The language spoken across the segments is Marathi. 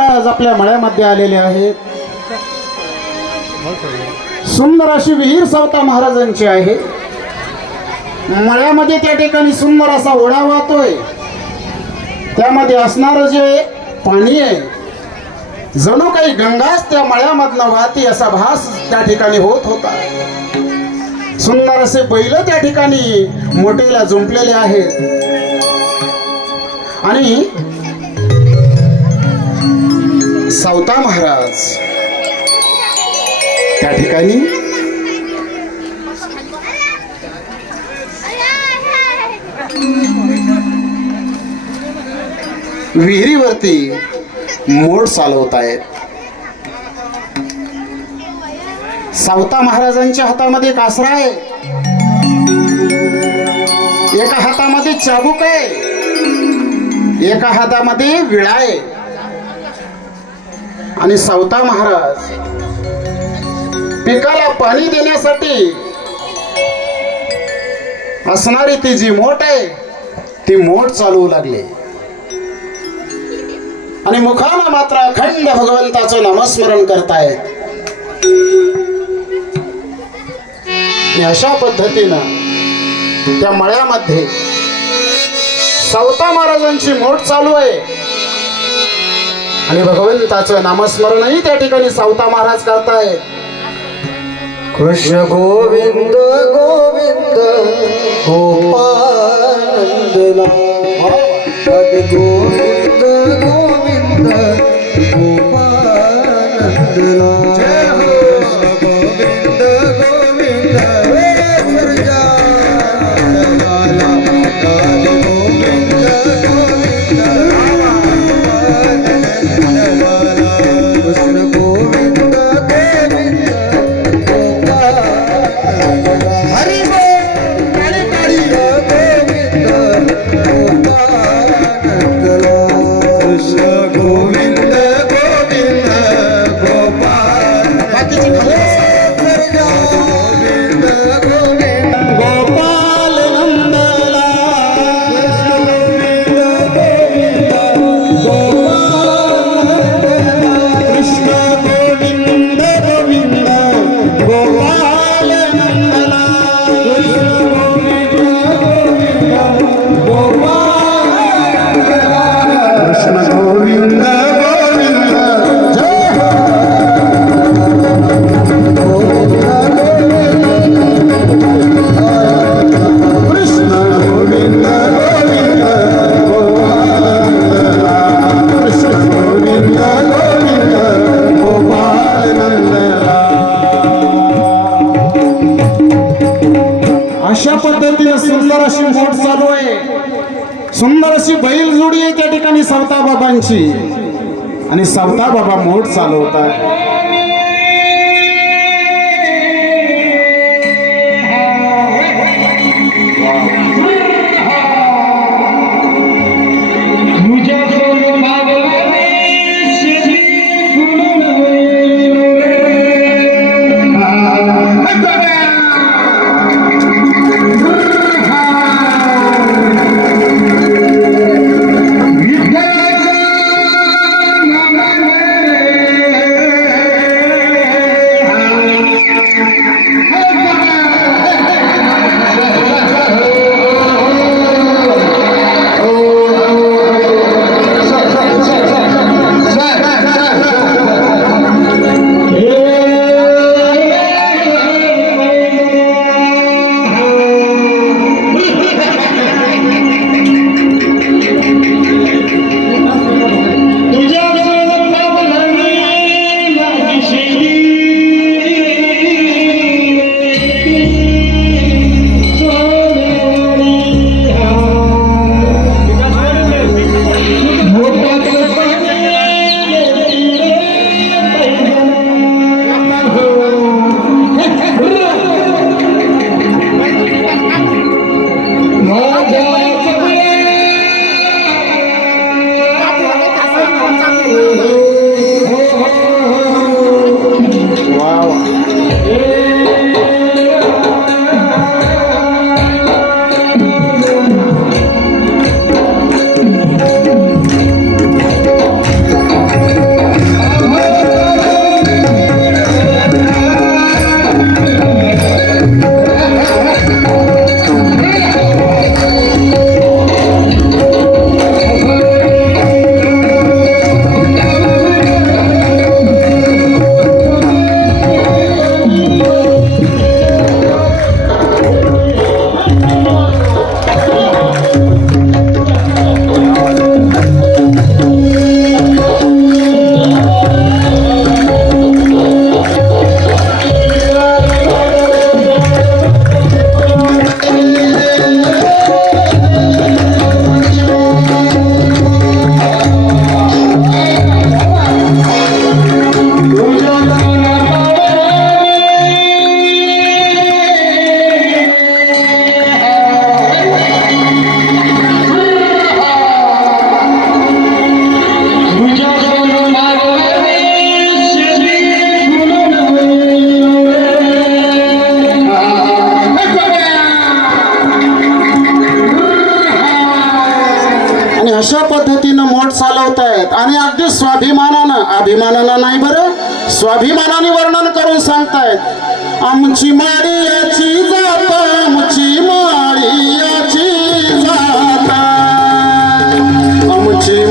आज आपल्या मळ्यामध्ये आलेले आहेत. सुंदर अशी विहीर सावता महाराजांची आहे. मळ्यामध्ये त्या ठिकाणी सुंदर असा ओढा वाहतोय. त्यामध्ये असणारं जे पाणी आहे जणू काही गंगाच त्या मळ्यामधनं वाहते असा भास त्या ठिकाणी होत होता. सुंदर असे बैल त्या ठिकाणी मोठेला जुंपलेले आहेत. आणि सावता महाराज. त्या ठिकाणी विहिरीवरती मोड चालवत आहेत. सावता महाराजांच्या हातामध्ये कासरा आहे. एका हातामध्ये चाबूक आहे. एका हातामध्ये विळा आहे. आणि सावता महाराज पिकाला पाणी देण्यासाठी असणारी ती जी मोठ आहे ती मोठ चालवू लागली. आणि मुखानं मात्र अखंड भगवंताचं नामस्मरण करतायत. अशा पद्धतीनं त्या मळ्यामध्ये सावता महाराजांची मोठ चालू आहे. आणि भगवंताचं नामस्मरणही त्या ठिकाणी सावता महाराज करतायत. कृष्ण गोविंद गोविंद गोपानंद गोविंद गोविंद गोपानंद अशा पद्धतीने सुंदर अशी मोठ चालू आहे. सुंदर अशी बैल जोडी आहे त्या ठिकाणी सावता बाबांची आणि सावता बाबा मोठ चालवतात. you आणि अशा पद्धतीनं मोठ चालवत आहेत आणि अगदी स्वाभिमानानं अभिमानानं नाही बरं स्वाभिमानाने वर्णन करून सांगतायत आमची माडी याची जात आमची माडी याची जात आमची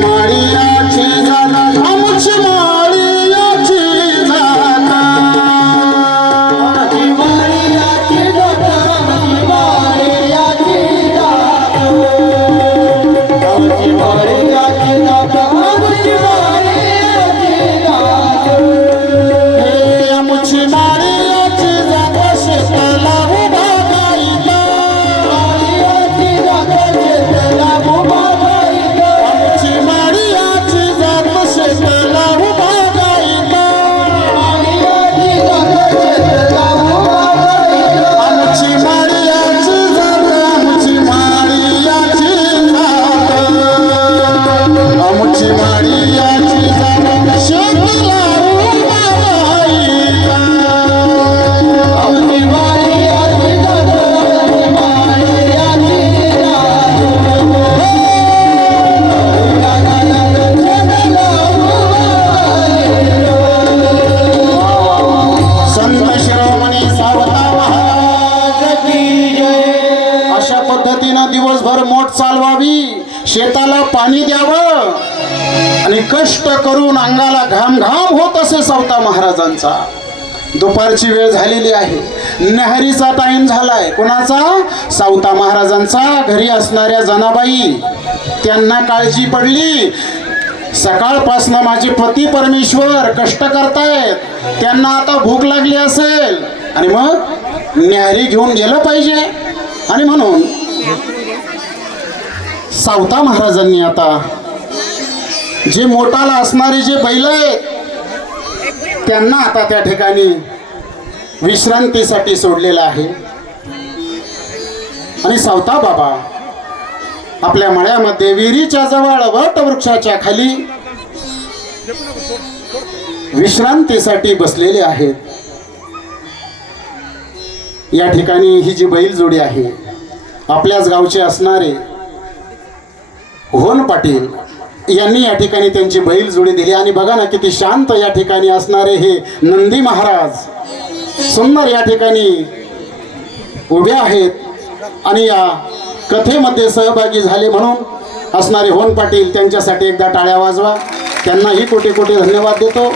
दिवसभर मोठ चालवावी. शेताला पाणी द्यावं. आणि कष्ट करून अंगाला घाम घाम होत असे सावता महाराजांचा. दुपारची वेळ झालेली आहे. नेहरीचा टाइम झालाय. कोणाचा? सावता महाराजांचा. घरी असणाऱ्या जनाबाई. त्यांना काळजी पडली. सकाळपासनं माझे पती परमेश्वर कष्ट करतायत. त्यांना आता भूक लागली असेल. आणि मग न्याहारी घेऊन गेलं पाहिजे. आणि म्हणून सावता महाराजांनी आता जे मोठाला असणारे जे बैल आहेत त्यांना आता त्या ठिकाणी विश्रांतीसाठी सोडलेलं आहे. आणि सावता बाबा आपल्या मळ्यामध्ये विहिरीच्या जवळ वट वृक्षाच्या खाली विश्रांतीसाठी बसलेले आहेत. या ठिकाणी ही जी बैल जोडी आहे आपल्याच गावचे असणारे होन पाटील यांनी या ठिकाणी त्यांची बैल जोडी दिली. आणि बघा ना किती शांत या ठिकाणी असणारे हे नंदी महाराज. सुंदर या ठिकाणी उभे आहेत. आणि या कथेमध्ये सहभागी झाले म्हणून असणारे होन पाटील त्यांच्यासाठी एकदा टाळ्या वाजवा. त्यांनाही कोटी कोटी धन्यवाद देतो.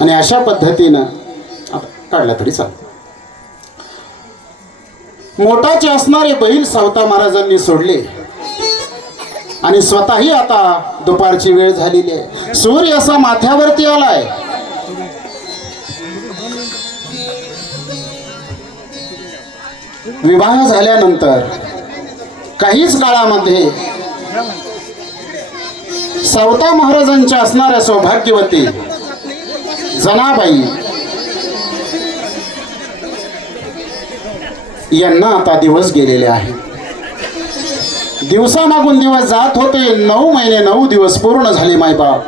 आणि अशा पद्धतीनं काढला तरी चालतो मोठाचे असणारे बैल सावता महाराजांनी सोडले. आणि स्वतःही आता दुपारची वेळ झालेली आहे. सूर्य असा माथ्यावरती आलाय. विवाह झाल्यानंतर काहीच काळामध्ये सावता महाराजांच्या असणाऱ्या सौभाग्यवती जनाबाई यांना आता दिवस गेलेले आहेत. दिवसामागून दिवस जात होते नऊ महिने नऊ दिवस पूर्ण झाले मायबाप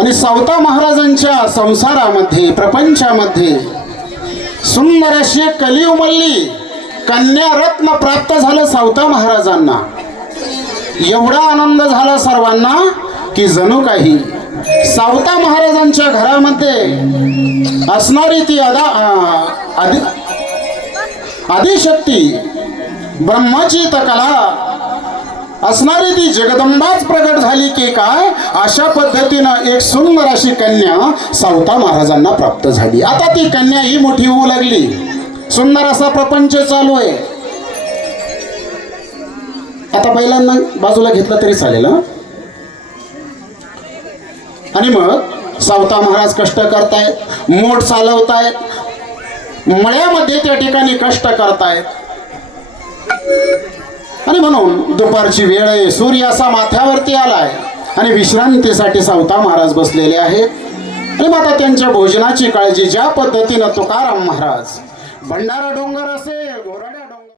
आणि सावता महाराजांच्या संसारामध्ये प्रपंचामध्ये सुंदर अशी कली उमलली. कन्या रत्न प्राप्त झालं सावता महाराजांना. एवढा आनंद झाला सर्वांना की जणू काही. सावता महाराजांच्या घरामध्ये असणारी ती अदा आदि आदिशक्ती ब्रह्माची कला. असणारी ती जगदंबाच प्रगट झाली की काय? अशा पद्धतीनं एक सुंदर अशी कन्या सावता महाराजांना प्राप्त झाली. आता ती कन्या ही मोठी होऊ लागली. सुंदर असा प्रपंच चालू आहे. आता पहिल्यांदा बाजूला घेतलं तरी चालेल आणि मग सावता महाराज कष्ट करतायत मोठ चालवतायत मळ्यामध्ये त्या ठिकाणी कष्ट करतायत. आणि म्हणून दुपारची वेळ आहे. सूर्य असा माथ्यावरती आलाय. आणि विश्रांतीसाठी सावता महाराज बसलेले आहेत. आणि मग आता त्यांच्या भोजनाची काळजी ज्या पद्धतीनं तुकाराम महाराज भंडारा डोंगर असेल घोराडे